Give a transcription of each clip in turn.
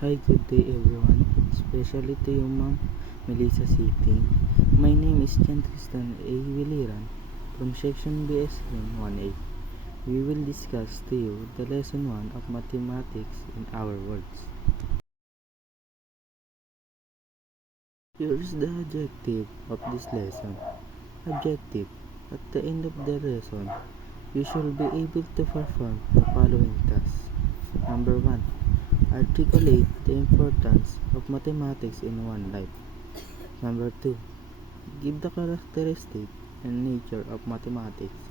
Hi, good day everyone, especially to you Ma'am Melissa Sitting. My name is Jan Tristan A. Wiliran from Section BSM 1A. We will discuss to you the Lesson 1 of Mathematics in our words. Here is the objective of this lesson. Objective: at the end of the lesson, you should be able to perform the following tasks. Number 1. Articulate the importance of mathematics in one life. Number 2. Give the characteristic and nature of mathematics.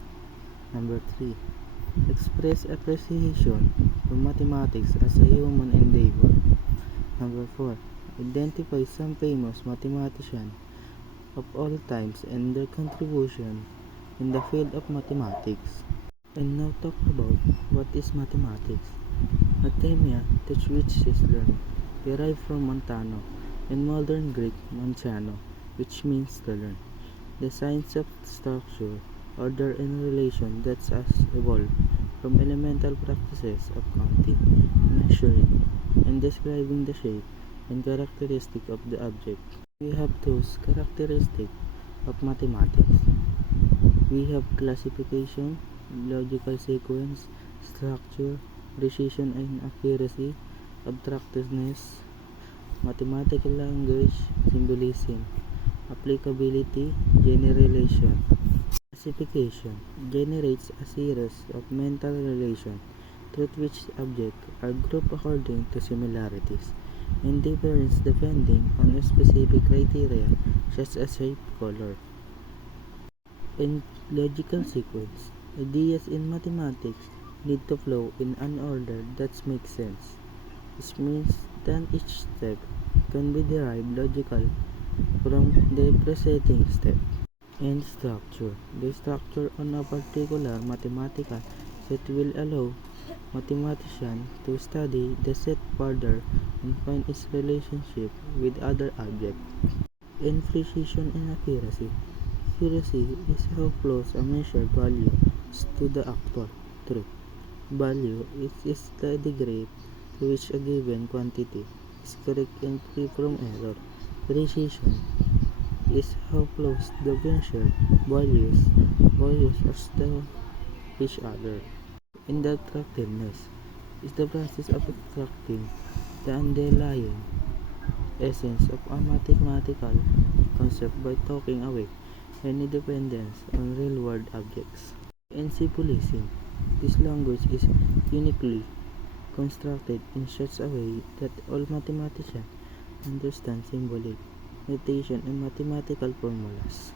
Number 3. Express appreciation for mathematics as a human endeavor. Number 4. Identify some famous mathematicians of all times and their contribution in the field of mathematics. And now talk about what is mathematics. Mathemia, which is learned, derived from Montano, and modern Greek Montiano, which means to learn. The science of structure, order, and relation that has evolved from elemental practices of counting, measuring, and describing the shape and characteristic of the object. We have those characteristics of mathematics. We have classification, logical sequence, structure, precision and accuracy, abstractness, mathematical language, symbolism, applicability, generalization. Classification generates a series of mental relations through which objects are grouped according to similarities and difference depending on a specific criteria such as shape, color. In logical sequence, ideas in mathematics need to flow in an order that makes sense. This means that each step can be derived logically from the preceding step. And structure, the structure on a particular mathematical set will allow mathematicians to study the set further and find its relationship with other objects. In precision and accuracy, accuracy is how close a measured value is to the actual truth. Value is the degree to which a given quantity is correct and free from error. Precision is how close the measured values are to each other. And attractiveness is the process of extracting the underlying essence of a mathematical concept by taking away any dependence on real-world objects. In symbolism, this language is uniquely constructed in such a way that all mathematicians understand symbolic notation and mathematical formulas.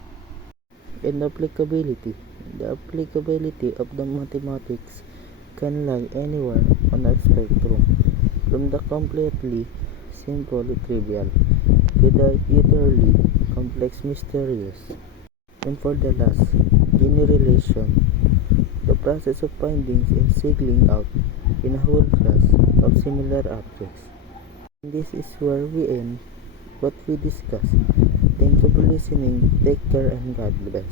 In applicability, the applicability of the mathematics can lie anywhere on a spectrum, from the completely simple trivial to the utterly complex mysterious. And for the last, generalization, the process of finding and singling out in a whole class of similar objects. And this is where we end what we discussed. Thank you for listening. Take care and God bless.